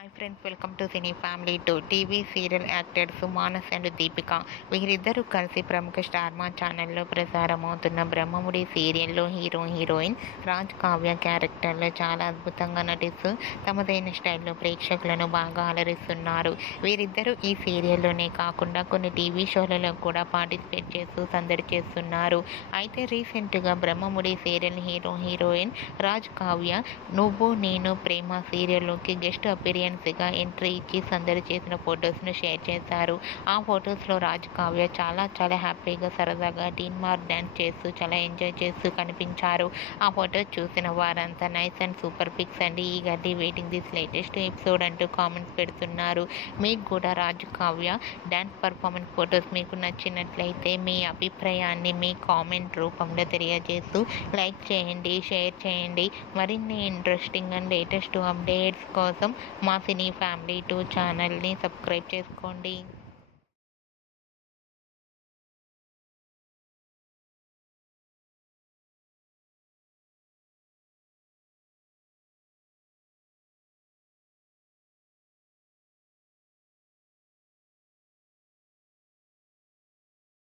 Hi friends, welcome to cine family 2. TV serial actors Manas and Deepika వీరిద్దరూ కలిసి ప్రముఖ star మా ఛానల్లో ప్రసారమవుతున్న బ్రహ్మముడి సీరియల్లో హీరోయిన్ రాజ్ కావ్య క్యారెక్టర్లో చాలా అద్భుతంగా నటిస్తూ తమదైన స్టైల్లో ప్రేక్షకులను బాగా అలరిస్తున్నారు. వీరిద్దరూ ఈ సీరియల్లోనే కాకుండా కొన్ని టీవీ షోలలో కూడా పార్టిసిపేట్ చేస్తూ సందడి చేస్తున్నారు. అయితే రీసెంట్గా బ్రహ్మముడి సీరియల్ హీరోయిన్ రాజ్ కావ్య నువ్వు నేను ప్రేమ సీరియల్లోకి గెస్ట్ గా ఎంట్రీ ఇచ్చి సందడి చేసిన ఫొటోస్ను షేర్ చేశారు. ఆ ఫొటోస్లో రాజ్ కావ్య చాలా హ్యాపీగా సరదాగా మార్క్ డ్యాన్స్ చేస్తూ చాలా ఎంజాయ్ చేస్తూ కనిపించారు. ఆ ఫొటోస్ చూసిన వారంతా నైస్ అండ్ సూపర్ పిక్స్ అండి, eagerly waiting this latest episode అంటూ కామెంట్స్ పెడుతున్నారు. మీకు కూడా Raj Kavya dance performance photos మీకు నచ్చినట్లయితే మీ అభిప్రాయాన్ని మీ కామెంట్ రూపంలో తెలియజేస్తూ లైక్ చేయండి, షేర్ చేయండి. మరిన్ని ఇంట్రెస్టింగ్ అండ్ లేటెస్ట్ అప్డేట్స్ కోసం మా సినీ ఫ్యామిలీ 2 ఛానల్ని సబ్స్క్రైబ్ చేసుకోండి.